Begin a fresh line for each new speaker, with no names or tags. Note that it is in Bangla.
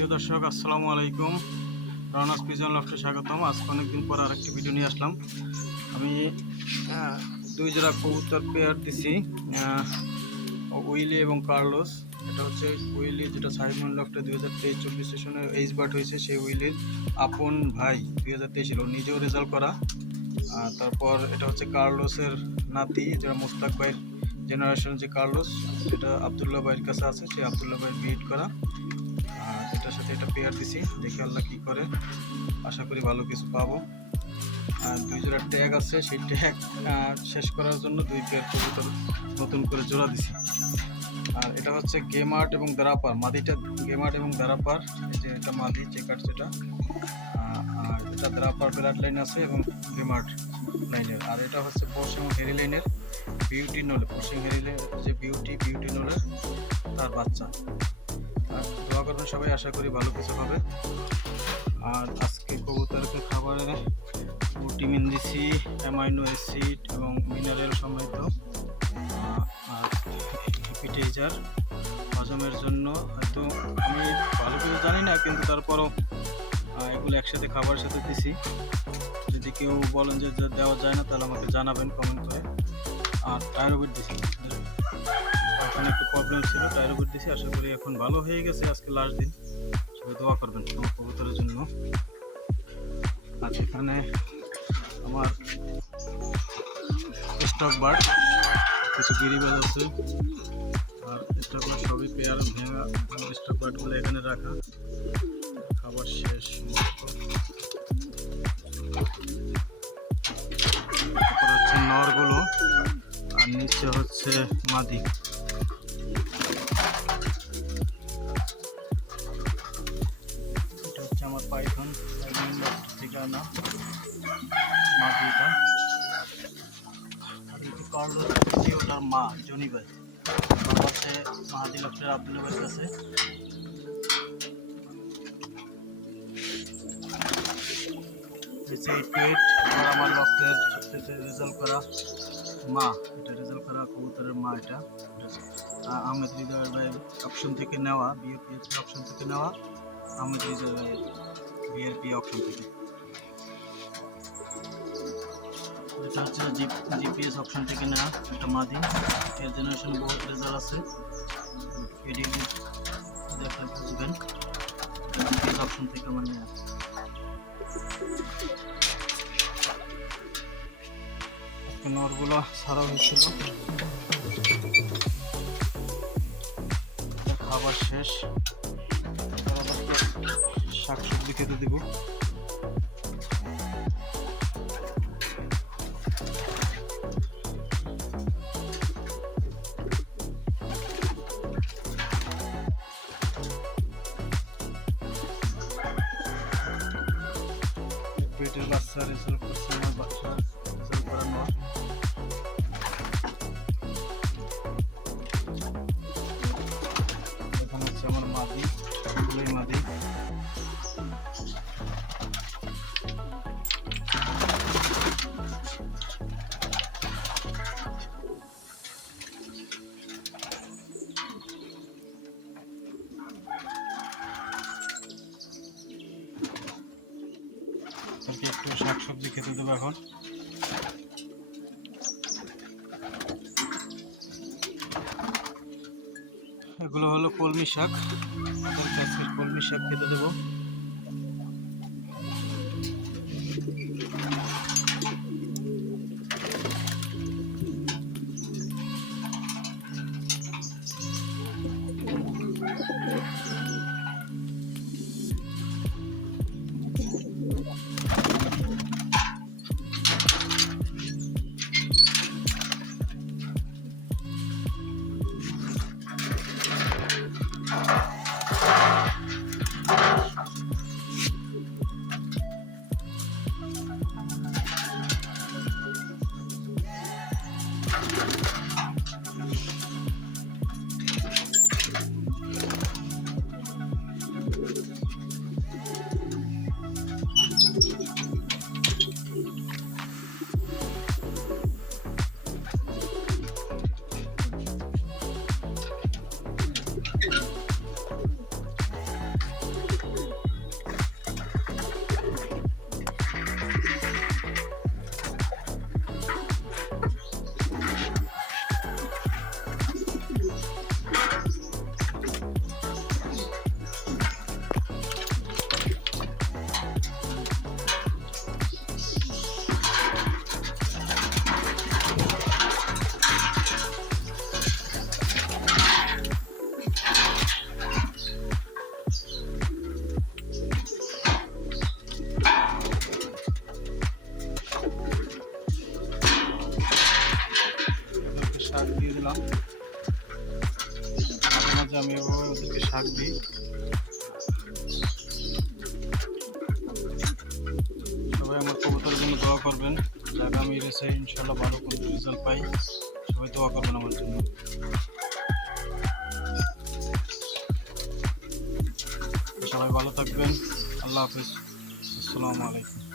প্রিয় দর্শক, আসসালামু আলাইকুম। রনাস পিজন লফটে স্বাগতম। আজকে অনেকদিন পর আরেকটি ভিডিও নিয়ে আসলাম। আমি দুই জোড়া কবুতর পেয়ার দিছি উইলি এবং কার্লোস। এটা হচ্ছে উইলি, যেটা সাইমন লফটে দুই হাজার তেইশ চব্বিশ সেশনে এইচ বাট হয়েছে, সেই উইলির আপন ভাই দুই হাজার তেইশের নিজেও রেজাল্ট করা। আর তারপর এটা হচ্ছে কার্লোসের নাতি যেটা মুস্তাক ভাইয়ের জেনারেশন যে কার্লোস যেটা আবদুল্লাহ ভাইয়ের কাছে আছে সেই আবদুল্লাহ ভাইয়ের বিট করা। আর এটার সাথে এটা পেয়ার দিছি দেখি আল্লাহ কি করে। আশা করি ভালো কিছু পাবো। আর দুই জোড়া ট্যাগ আছে সেই ট্যাগ শেষ করার জন্য দুই পেয়ার কবুতর নতুন করে জোড়া দিছি। আর এটা হচ্ছে গেমার্ট এবং দারাপার মাদিটা গেমার্ট এবং দারাপার যে এটা মাদি চেকার আহ, আর এটা দারাপার ব্লাড লাইন আছে এবং গেমার্ট লাইনের আর এটা হচ্ছে পশ্চিম হেরি লাইনের বিউটি নলে পশ্চিম হেরি লাইনের যে বিউটি বিউটি নোলের তার বাচ্চা। দোয়া করবেন সবাই, আশা করি ভালো কিছু হবে। আর আজকে কবুতরকে খাবারে ভিটামিন দিছি অ্যামাইনো অ্যাসিড এবং মিনারেল সমৃদ্ধ আর হ্যাপিটাইজার হজমের জন্য। হয়তো আমি ভালো কিছু জানি না, কিন্তু তারপরও এগুলো একসাথে খাবারের সাথে দিছি। যদি কেউ বলেন যে যে দেওয়া যায় না, তাহলে আমাকে জানাবেন কমেন্ট করে। আর থাইরয়েড দিছি ওখানে একটু প্রবলেম ছিল টাইরোবিট দিছি। আশা করি এখন ভালো হয়ে গেছে আজকে লাস্ট দিন। সবাই দোয়া করবেন কবুতরের জন্য। আর এখানে আমার স্টক বার্ড কিছু গিরিবাজ আছে। আর স্টক বার্ড সবই পেয়ার ভেঙা স্টক বার্ডগুলো এখানে রাখা। খাবার শেষ। হচ্ছে নরগুলো, আর নিচে হচ্ছে মাদি। পাইথন ঠিকানা মাদিটা আর এটি কার্লো ওটার মা, জনি ভাই বাবা হচ্ছে মাহাদি লক্ষ্যের আব্দুল ভাইয়ের কাছে হচ্ছে পেট আর আমার লক্ষ্যের রেজাল্ট করা মা, এটা রেজাল্ট করা কবুতরের মা এটা। আহমেদ হৃদয় ভাইয়ের অপশন থেকে নেওয়া বিএপিএস অপশন থেকে নেওয়া, আহমেদ হৃদয় ভাইয়ের। বিএরপি অপশন থেকে। এটা হচ্ছে জিপিএস অপশন থেকে নেওয়া একটা মাদি। এর জেনারেশন বহুত রেজাল্ট আছে। এডিবি দেখলে বুঝবেন। জিপিএস অপশন থেকে আমার নেওয়া। নরগুলো ছাড়া হয়েছিল। খাবার শেষ। শাক সবজি খেতে দিব। পেটের বাচ্চা রেজাল্ট করছে আমার বাচ্চা আমার মাদি মাদি। তাকে একটু শাকসবজি খেতে দেবো এখন। এগুলো হলো কলমি শাক। কলমি শাক খেতে দেবো। Thank you. আমি এভাবে ওদেরকে শাক দিই। সবাই আমার কবুতরের জন্য দোয়া করবেন। আগামী রেসে ইনশাল্লাহ ভালো কোনো রেজাল্ট পাই। সবাই দোয়া করবেন আমার জন্য। সবাই ভালো থাকবেন। আল্লাহ হাফিজ। আসসালামু আলাইকুম।